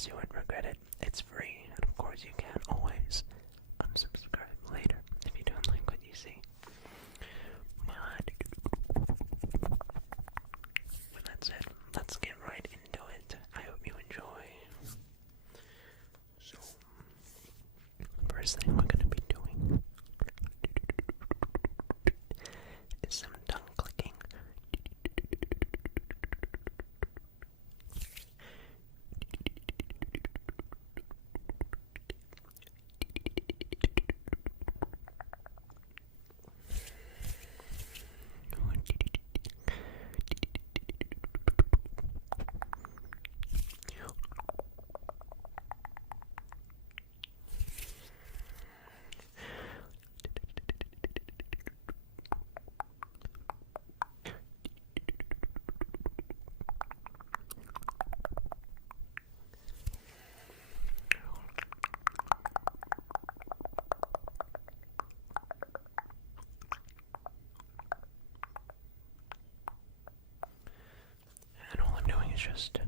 promise you won't regret it. It's free, and of course you can always unsubscribe later if you don't like what you see. But with that said, let's get right into it. I hope you enjoy. So, first thing we're going to be doing is some tongue clicking. And all I'm doing is just